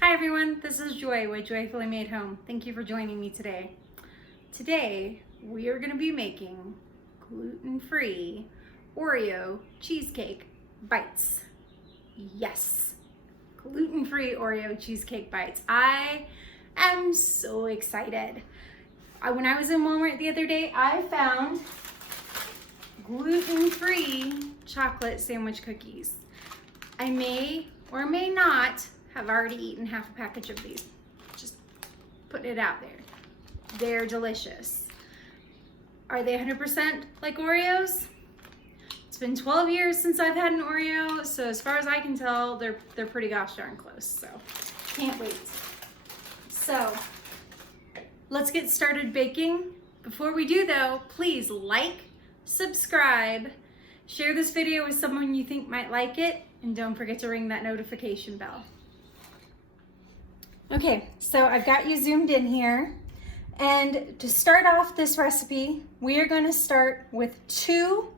Hi everyone, this is Joy with Joyfully Made Home. Thank you for joining me today. Today we are going to be making gluten-free Oreo cheesecake bites. Yes, gluten-free Oreo cheesecake bites. I am so excited. When I was in Walmart the other day, I found gluten-free chocolate sandwich cookies. I may or may not have already eaten half a package of these. Just putting it out there. They're delicious. Are they 100% like Oreos? It's been 12 years since I've had an Oreo, so as far as I can tell, they're pretty gosh darn close, so can't wait. So let's get started baking. Before we do though, please like, subscribe, share this video with someone you think might like it, and don't forget to ring that notification bell. Okay, so I've got you zoomed in here. And to start off this recipe, we are going to start with two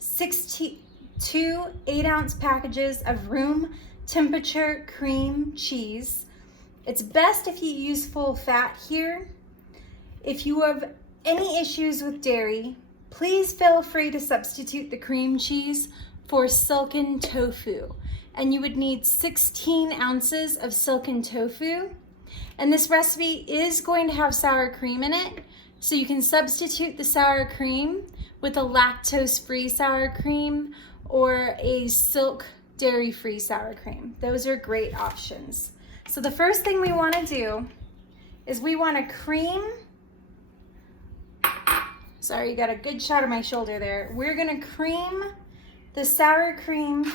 8-ounce packages of room temperature cream cheese. It's best if you use full fat here. If you have any issues with dairy, please feel free to substitute the cream cheese for silken tofu. And you would need 16 ounces of silken tofu. And this recipe is going to have sour cream in it, so you can substitute the sour cream with a lactose-free sour cream or a silk dairy-free sour cream. Those are great options. So the first thing we want to do is we want to cream. Sorry, you got a good shot of my shoulder there. We're going to cream the sour cream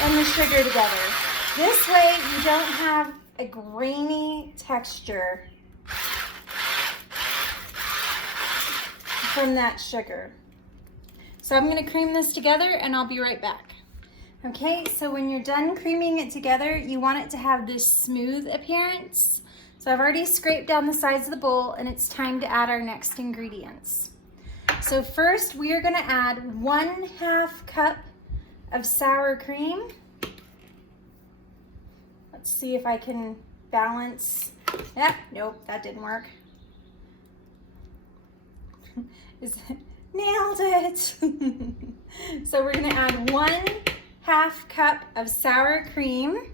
and the sugar together. This way you don't have a grainy texture from that sugar. So I'm going to cream this together and I'll be right back. Okay, so when you're done creaming it together, you want it to have this smooth appearance. So I've already scraped down the sides of the bowl and it's time to add our next ingredients. So first we are going to add 1/2 cup of sour cream. Let's see if I can balance. Nope, that didn't work. Nailed it. So we're going to add 1/2 cup of sour cream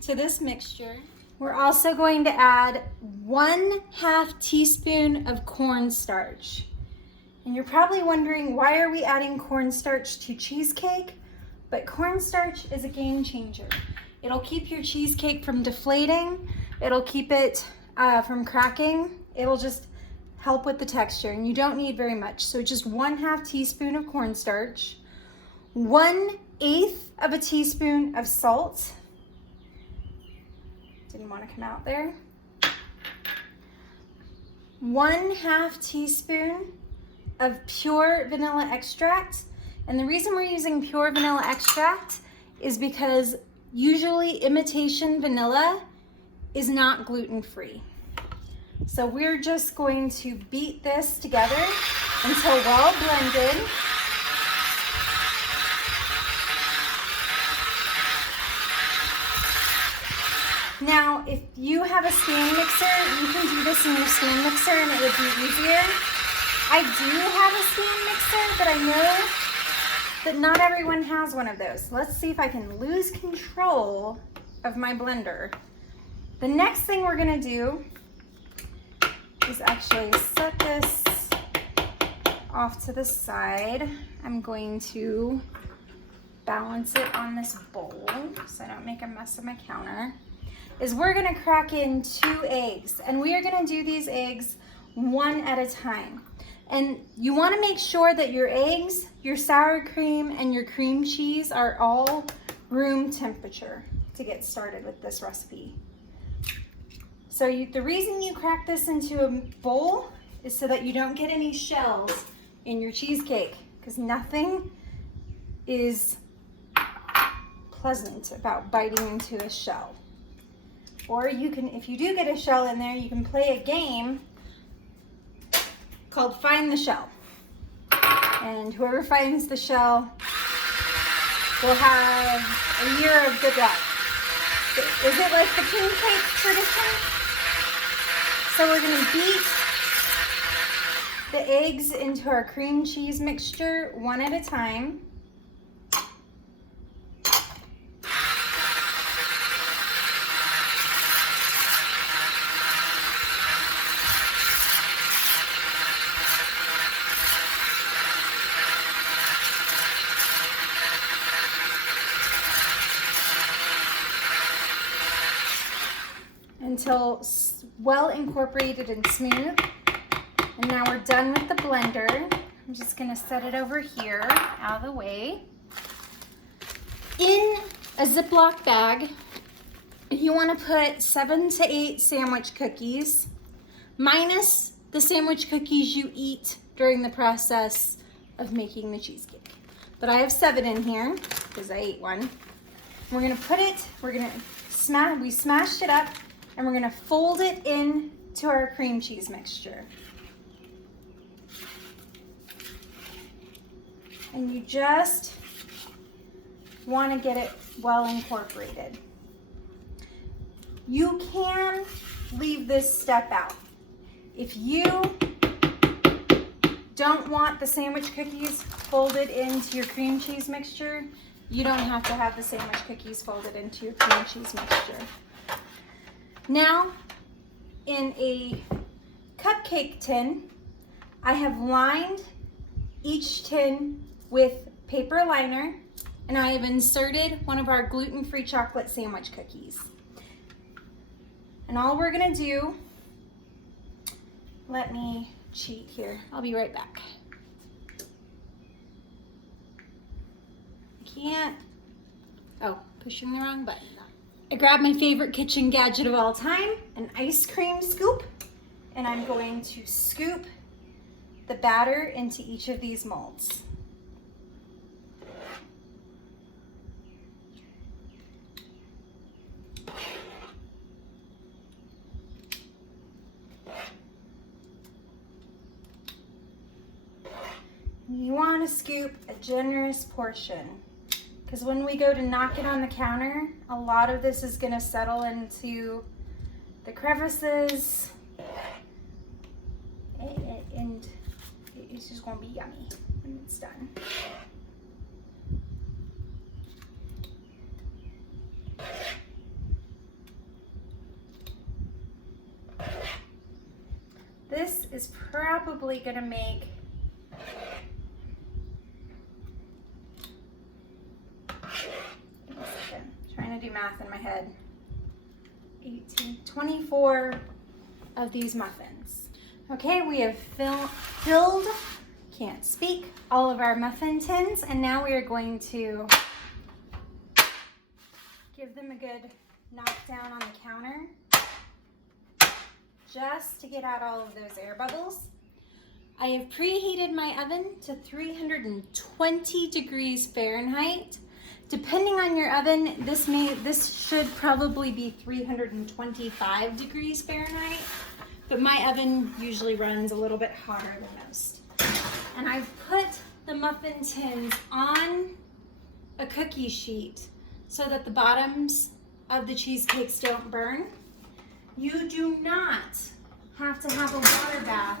to this mixture. We're also going to add 1/2 teaspoon of cornstarch. And you're probably wondering, why are we adding cornstarch to cheesecake? But cornstarch is a game changer. It'll keep your cheesecake from deflating. It'll keep it from cracking. It'll just help with the texture, and you don't need very much. So just 1/2 teaspoon of cornstarch, 1/8 of a teaspoon of salt. Didn't want to come out there. 1/2 teaspoon of pure vanilla extract. And the reason we're using pure vanilla extract is because usually imitation vanilla is not gluten-free. So we're just going to beat this together until well blended. Now, if you have a stand mixer, you can do this in your stand mixer and it would be easier. I do have a stand mixer, but I know that not everyone has one of those. Let's see if I can lose control of my blender. The next thing we're gonna do is actually set this off to the side. I'm going to balance it on this bowl so I don't make a mess of my counter. Is we're gonna crack in 2 eggs, and we are gonna do these eggs one at a time. And you want to make sure that your eggs, your sour cream, and your cream cheese are all room temperature to get started with this recipe. So the reason you crack this into a bowl is so that you don't get any shells in your cheesecake, because nothing is pleasant about biting into a shell. Or you can, if you do get a shell in there, you can play a game called Find the Shell. And whoever finds the shell will have a year of good luck. Is it like the king cake tradition? So we're gonna beat the eggs into our cream cheese mixture one at a time. Until well incorporated and smooth. And now we're done with the blender. I'm just gonna set it over here, out of the way. In a Ziploc bag, you wanna put 7 to 8 sandwich cookies, minus the sandwich cookies you eat during the process of making the cheesecake. But I have 7 in here, because I ate one. We're gonna put it, we smashed it up, and we're gonna fold it in to our cream cheese mixture. And you just wanna get it well incorporated. You can leave this step out. If you don't want the sandwich cookies folded into your cream cheese mixture, you don't have to have the sandwich cookies folded into your cream cheese mixture. Now, in a cupcake tin, I have lined each tin with paper liner, and I have inserted one of our gluten-free chocolate sandwich cookies. And all we're gonna do, let me cheat here. I'll be right back. Pushing the wrong button. I grabbed my favorite kitchen gadget of all time, an ice cream scoop, and I'm going to scoop the batter into each of these molds. You want to scoop a generous portion, because when we go to knock it on the counter, a lot of this is going to settle into the crevices, and it's just going to be yummy when it's done. This is probably going to make trying to do math in my head. 24 of these muffins. Okay, we have filled, can't speak, all of our muffin tins, and now we are going to give them a good knockdown on the counter, just to get out all of those air bubbles. I have preheated my oven to 320 degrees Fahrenheit. Depending on your oven, this should probably be 325 degrees Fahrenheit, but my oven usually runs a little bit hotter than most. And I've put the muffin tins on a cookie sheet so that the bottoms of the cheesecakes don't burn. You do not have to have a water bath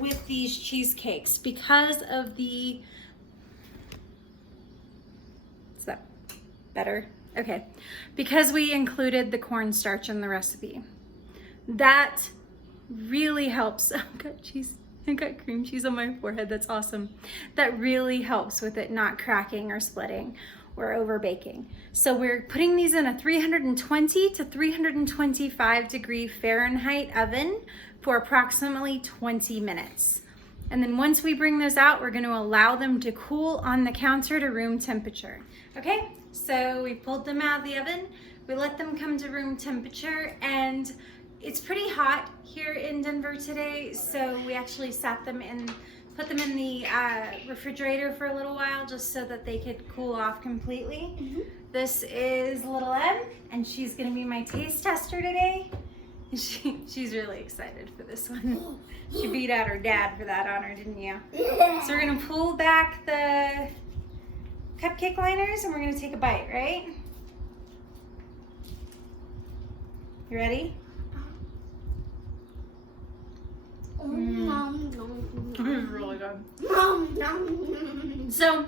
with these cheesecakes because of the, is that better? Okay, because we included the cornstarch in the recipe. That really helps. I've got cream cheese on my forehead, that's awesome. That really helps with it not cracking or splitting or over baking. So we're putting these in a 320 to 325 degree Fahrenheit oven for approximately 20 minutes. And then once we bring those out, we're gonna allow them to cool on the counter to room temperature. Okay, so we pulled them out of the oven, we let them come to room temperature, and it's pretty hot here in Denver today, so we actually put them in the refrigerator for a little while just so that they could cool off completely. Mm-hmm. This is little M, and she's gonna be my taste tester today. She's really excited for this one. She beat out her dad for that honor, didn't you? So we're gonna pull back the cupcake liners and we're gonna take a bite, right? You ready? It's really good. So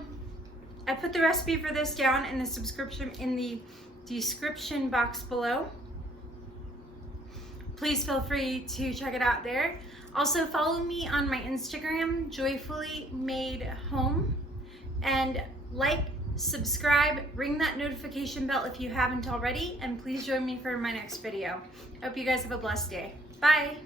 I put the recipe for this down in the description box below. Please feel free to check it out there. Also follow me on my Instagram, Joyfully Made Home, and like, subscribe, ring that notification bell if you haven't already, and please join me for my next video. I hope you guys have a blessed day. Bye.